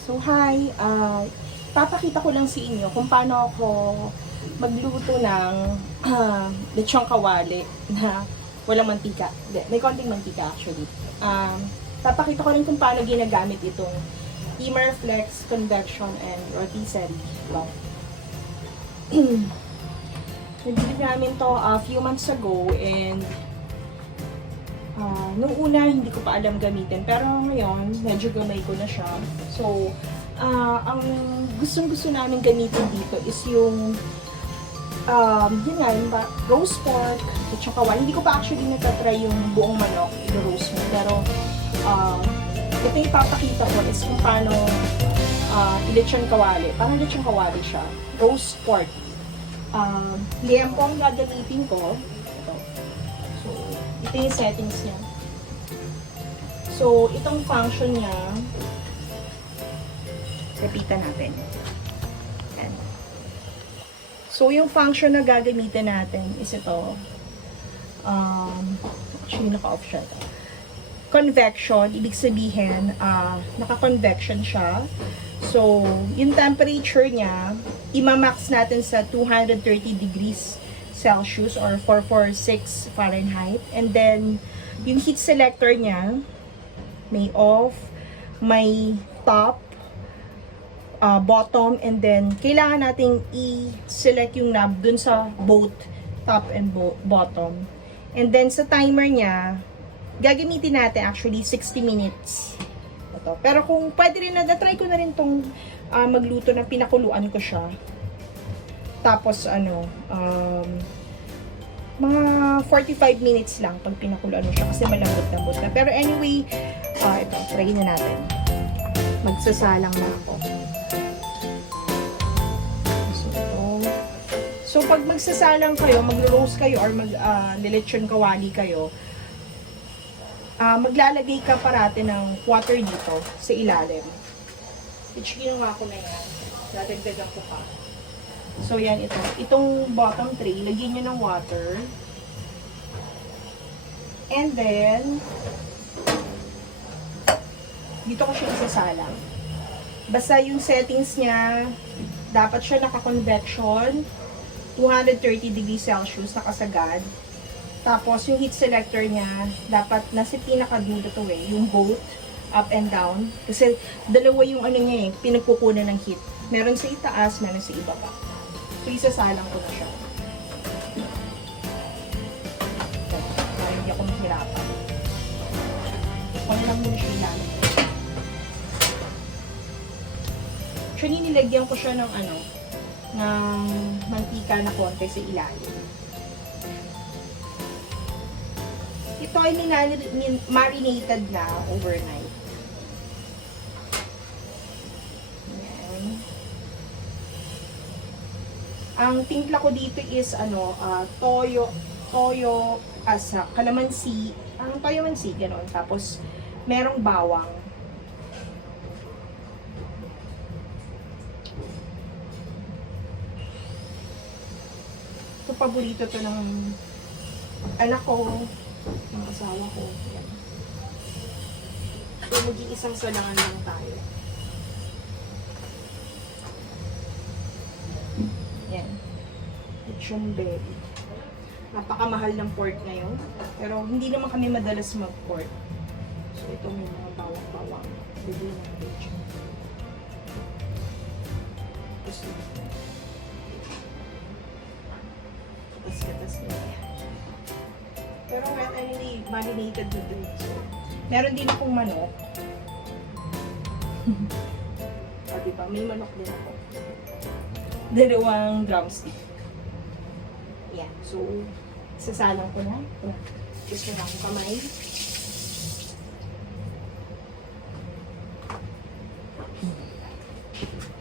So, hi. Papakita ko lang sa inyo kung paano ako magluto ng lechong kawali na walang mantika. Hindi, may konting mantika actually. Papakita ko rin kung paano ginagamit itong Imarflex Convection-Rotisserie. Wow. Nabili namin to a few months ago and nung una hindi ko pa alam gamitin, pero ngayon medyo gamay ko na siya. So, ang gustong-gusto namin gamitin dito is yung yun nga, yung roast pork at saka kawali. Hindi ko pa actually natatry yung buong manok i-roast mo, pero ito yung papakita ko is kung paano i-lechon kawali. Parang lechon kawali siya. Roast pork. Liempo ang gagamitin ko. Ito. So, ito yung settings niya. So, itong function niya, repeatan natin. Ayan. So, yung function na gagamitin natin is ito. Actually, naka-off siya. Convection, ibig sabihin, naka-convection siya. So, yung temperature niya, imamax natin sa 230 degrees Celsius or 446 Fahrenheit. And then, yung heat selector niya, may off, may top, bottom, and then kailangan nating i-select yung knob dun sa both top and bottom. And then sa timer niya, gagamitin natin actually 60 minutes. Ito. Pero kung pwede rin na-try ko na rin tong magluto na pinakuluan ko siya. Tapos mga 45 minutes lang pag pinakuluan mo siya kasi malambot-lambot na. Pero anyway, ito, try na natin. Magsasalang na ako. So, pag magsasalang kayo, mag-roast kayo or mag-lechon kawali kayo, maglalagay ka parate ng water dito sa ilalim. Which ginawa ko na yan. Dadagdagan ko pa. So, yan ito. Itong bottom tray, lagyan nyo ng water. And then, dito ko siya isasalang. Basta yung settings niya, dapat siya naka-convection, 230 degrees Celsius, nakasagad. Tapos, yung heat selector niya, dapat nasa pinaka-dulo to yung both, up and down. Kasi, dalawa yung niya pinagkukunan ng heat. Meron sa itaas, meron sa ibaba. So, isasalang ko na siya. Para hindi ako mahirapan. Kung lang muna siya ilalim. Actually, nilagyan ko siya ng ng mantika na konti sa ilalim. Ito ay marinated na overnight. Ayan. Ang timpla ko dito is toyo asa, kalamansi, toyo mansi, gano'n. Tapos merong bawang. Ito paborito to ng anak ko, ng asawa ko. Yan. So, mag-iisang salangan lang tayo. Yan. Lechon belly. Napakamahal ng pork ngayon. Pero hindi naman kami madalas mag-pork. So, ito may mga bawang-bawang. Bili ng lechon. Gusto nito. Katas-katas na yan. Pero well, anyway, marinated na din. So, meron din akong manok. Diba? May manok din ako. Dalawang drumstick. Yan. So, sasalang ko na. Gusto na akong kamay.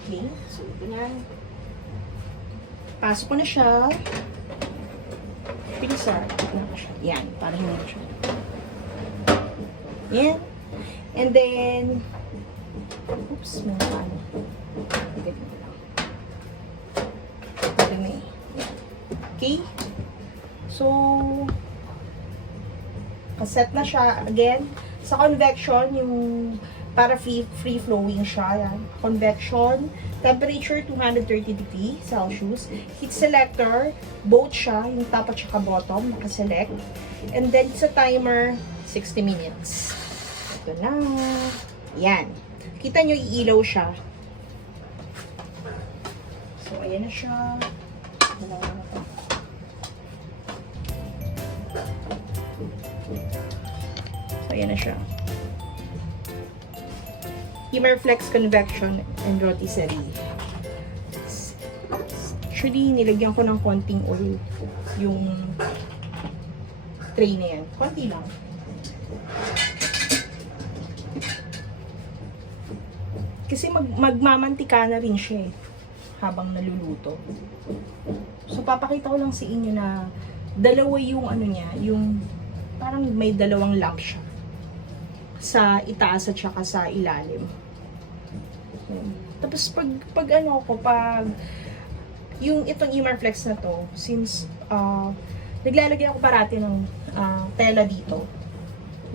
Okay. So, ito na. Pasok ko na siya. Pinisa. Yan. Para hindi na siya. Yan. And then, oops, may paano. Okay? So, kaset na siya. Again, sa convection, yung para free-flowing siya. Yan. Convection, temperature 230 degrees Celsius. Heat selector, both siya, yung top at saka bottom, nakaselect. And then sa timer, 60 minutes. Ito na. Yan. Kita nyo, iilaw siya. So, ayan na siya. So, ayan na siya. Imarflex Convection-Rotisserie. Actually, nilagyan ko ng konting oil yung tray na yan. Konti lang. Kasi magmamantika na rin siya eh, habang naluluto. So, papakita ko lang sa inyo na dalawa yung ano niya, yung parang may dalawang lamp siya. Sa itaas at saka sa ilalim. Tapos pag ano ko, pag yung itong Imarflex na to, since naglalagay ako parati ng tela dito.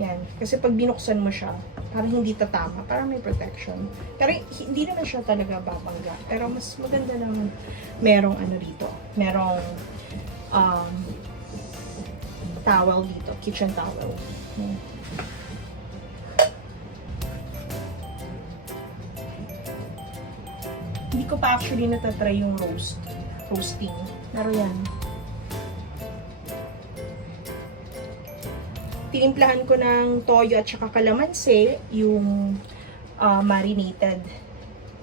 Yan. Kasi pag binuksan mo siya, parang hindi tatama, parang may protection. Pero hindi naman siya talaga babangga. Pero mas maganda naman merong ano dito. Merong towel dito, kitchen towel. Hindi ko pa actually natatry yung roasting. Pero yan. Tinimplahan ko ng toyo at saka kalamansi, yung marinated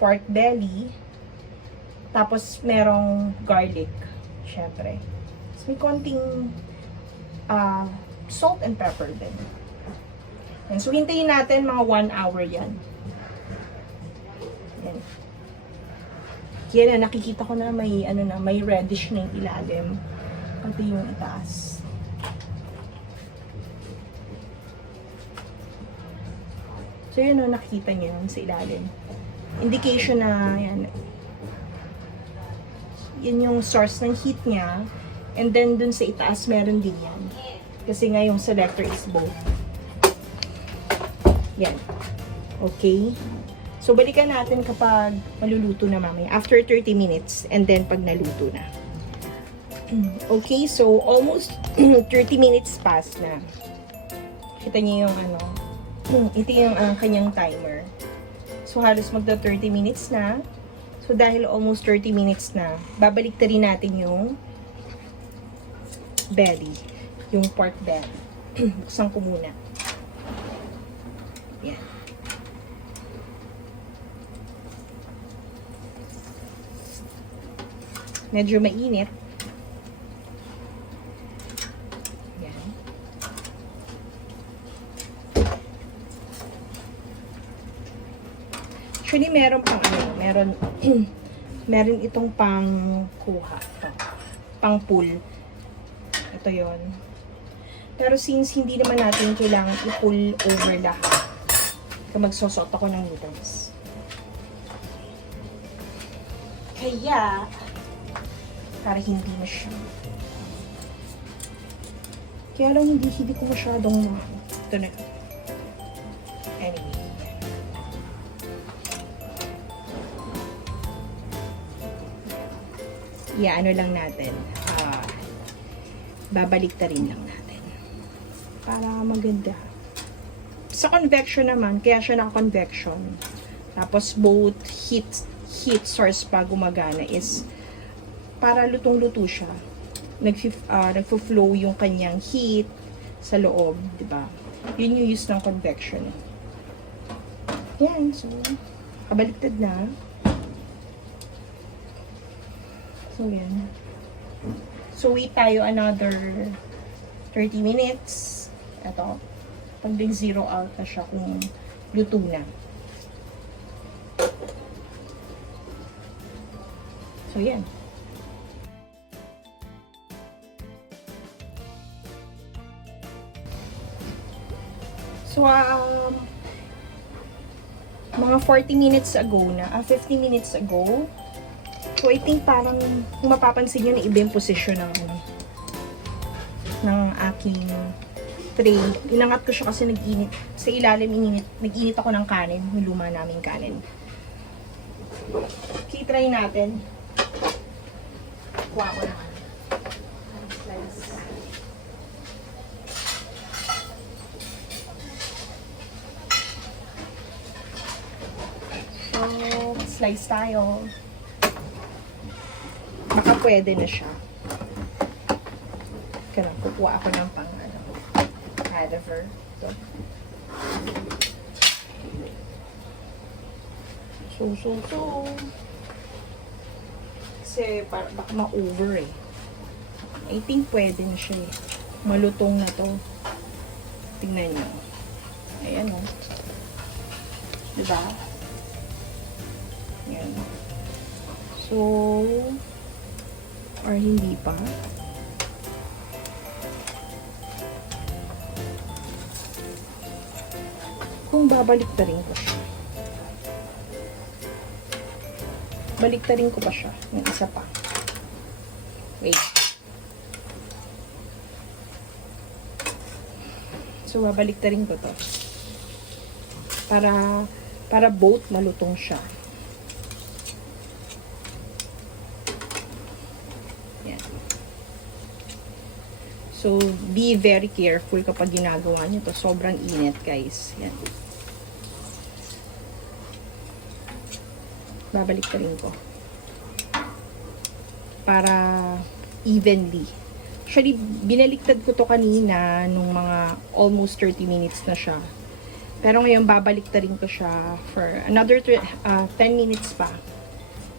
pork belly. Tapos merong garlic, syempre. Tapos may konting salt and pepper din. And so hintayin natin mga 1 hour yan. Yan. Yan na, nakikita ko na may, ano na, may reddish na yung ilalim. Pati yung itaas. So yun o, nakikita nyo yun sa ilalim. Indication na, yan. Yan yung source ng heat niya. And then dun sa itaas, meron din yan. Kasi nga yung selector is both. Yan. Okay. So, balikan natin kapag maluluto na mamaya. After 30 minutes. And then, pag naluto na. Okay. So, almost 30 minutes past na. Kita niyo yung ano. Ito yung kanyang timer. So, halos magda 30 minutes na. So, dahil almost 30 minutes na, babalik na rin natin yung belly. Yung pork belly. Buksan ko muna. Yan. Medyo mainit. Yan. Actually, meron pang ano, meron itong pang kuha. Pang pull. Ito yon. Pero since hindi naman natin kailangan i-pull over lahat, magsosot ako ng noodles. Kaya, para hindi masyado. Kaya lang hindi ko masyadong ito na. Anyway. Yeah, ano lang natin. Babalik ta rin lang natin. Para maganda. Sa convection naman, kaya siya naka-convection. Tapos both heat source pa gumagana is para lutong-luto siya. Nagfo-flow yung kanyang heat sa loob, di ba? Yun yung use ng convection. Yan, so, kabaliktad na. So, yan. So, wait tayo another 30 minutes. Ito. Pag zero out na siya kung luto na. So, yan. So, mga 40 minutes ago na, 50 minutes ago, so I think parang, kung mapapansin nyo na iba yung position ng aking tray. Inangat ko siya kasi nag-init. Sa ilalim, nag-init ako ng kanin. Yung luma naming kanin. Okay, try natin. Kuha ko naman. Slice. So, slice tayo. Baka pwede na siya. Kaya kukuha ako ng pang cadaver. Ito. So. Kasi baka ma-over eh. I think pwede na siya eh. Malutong na to. Tingnan nyo. Ayan o. Diba? Ayan. So, or hindi pa. Kung babaliktarin ko siya. Baliktarin ko pa siya ng isa pa. Wait. So, babaliktarin ko to. Para both malutong siya. Yan. So, be very careful kapag ginagawa nyo to. Sobrang init, guys. Yan. Babaliktarin ko. Para evenly. Actually, binaliktad ko to kanina nung mga almost 30 minutes na siya. Pero ngayon, babaliktarin ko siya for another 10 minutes pa.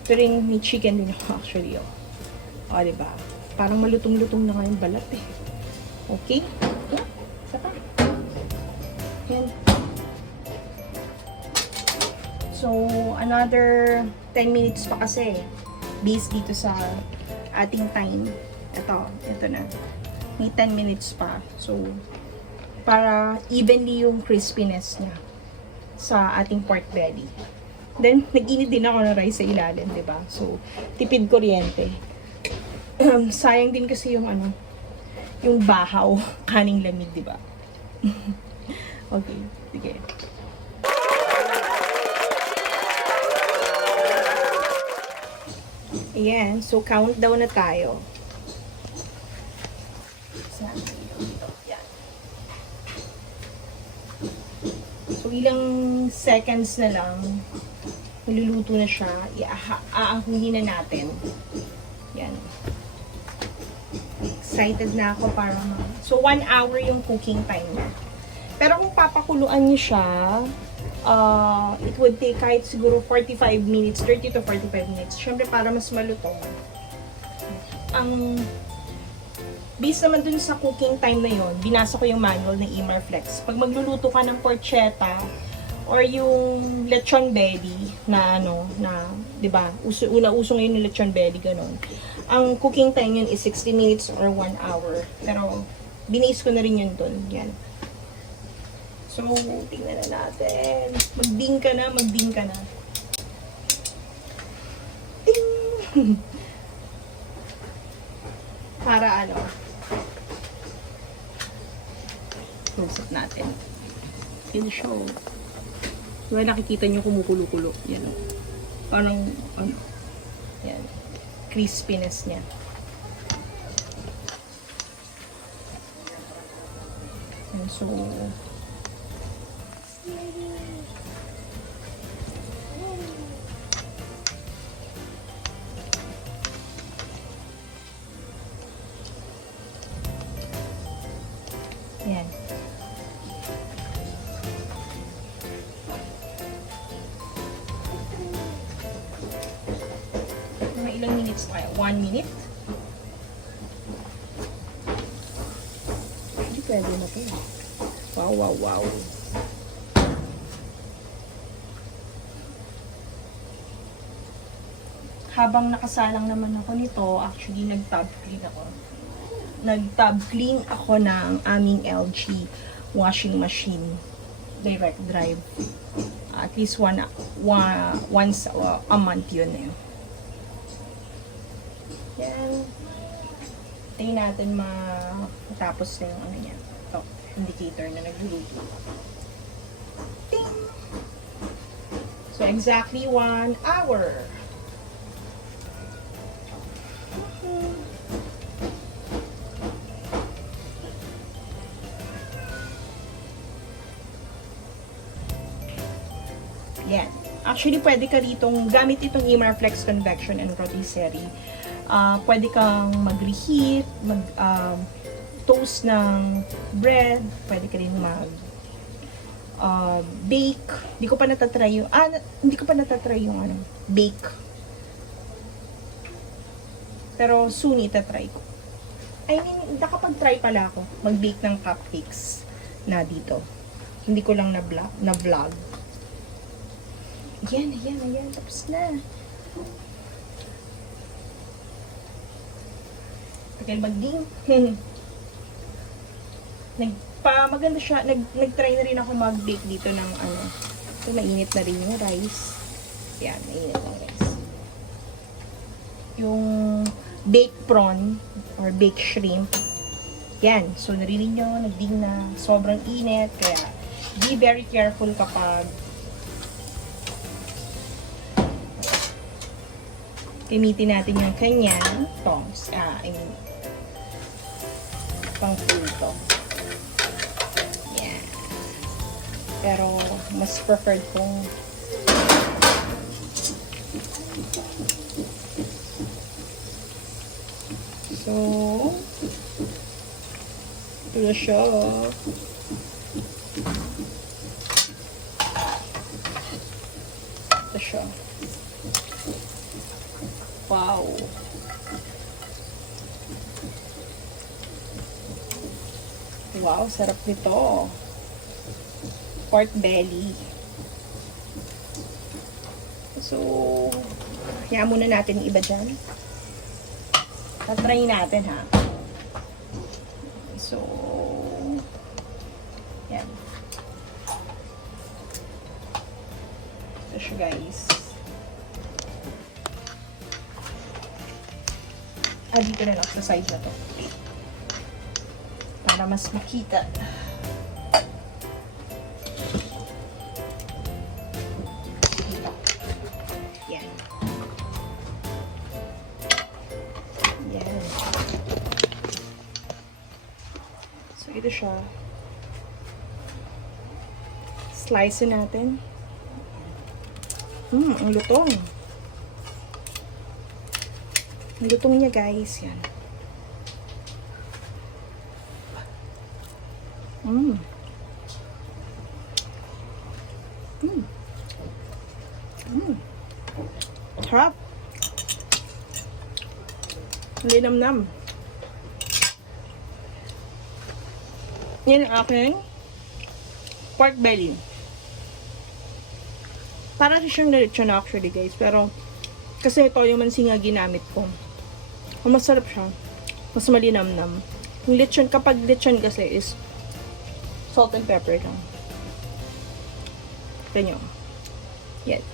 Ito rin, may chicken din ako actually. O, diba? Parang malutong-lutong na ngayon balat eh. Okay? Isa pa. Yan. So, another 10 minutes pa kasi based dito sa ating time. Ito na. May 10 minutes pa. So, para evenly yung crispiness niya sa ating pork belly. Then, nag-init din ako ng rice sa ilalim, diba? So, tipid kuryente. Sayang din kasi yung yung bahaw, kaning lamig, diba? Okay, sige. Ayan, so countdown na tayo. Yan. So, ilang seconds na lang, niluluto na siya, aanguhin na natin. Yan. Excited na ako para so, 1 hour yung cooking time niya. Pero kung papakuluan niyo siya, it would take kahit siguro 45 minutes, 30 to 45 minutes. Siyempre, para mas malutong. Based naman dun sa cooking time na yon, binasa ko yung manual ng Imarflex. Pag magluluto ka ng porchetta or yung lechon belly na di ba? Uso ngayon yung lechon belly, ganun. Ang cooking time yun is 60 minutes or 1 hour. Pero, binase ko na rin yun dun. Yan. So, tingnan na natin. Mag-ding ka na. Ding! Para close up natin. Yan siya. Diba nakikita nyo kumukulo-kulo. Yan o. Parang, yan. Crispiness niya. And so, yan. Mga ilang minutes tayo? 1 minute? Hindi pwede na ito. Wow. Habang nakasalang naman ako nito, actually nag-tab clean ako ng aming LG washing machine. Direct drive. At least once a month yun eh. Yan. Tingnan natin matapos na yung niya. Ito. indicator na nagluluto. Ting! So, exactly 1 hour. Yan. Actually, pwede ka ritong, gamit itong Imarflex Convection-Rotisserie. Pwede kang mag-reheat, toast ng bread, pwede ka rin bake. Hindi ko pa natatry yung bake. Pero soon itatry ko. I mean, nakapag-try pala ako mag-bake ng cupcakes na dito. Hindi ko lang na-vlog. Ayan, tapos na. Tagal mag-ding. Maganda siya. Nag-try na rin ako mag-bake dito ng Ito, mainit na rin yung rice. Yan, mainit ang rice. Yung baked prawn or baked shrimp. Yan. So, narinig nyo, nagding na sobrang init. Kaya, be very careful kapag gamitin natin yung kanyang tongs. Pang puto. Yan. Pero, mas preferred kong so, ito na siya. Ito siya. Wow. Wow, sarap nito. Pork belly. So, kaya muna natin yung iba dyan. Tatry natin, ha. So, yan. Ito siya, guys. Dito na lang sa side na to. Para mas makita. Yan. Yan. So, ito siya. Slice natin. Ang lutong. Ang lutong niya, guys. Yan. Harap. Linamnam. Yan ang aking pork belly. Para siyang lechon actually, guys. Pero, kasi ito yung mansi nga ginamit ko. Masarap siya. Mas malinamnam. Yung lechon, kapag lechon kasi is salt and pepper lang. Ito nyo. Yan.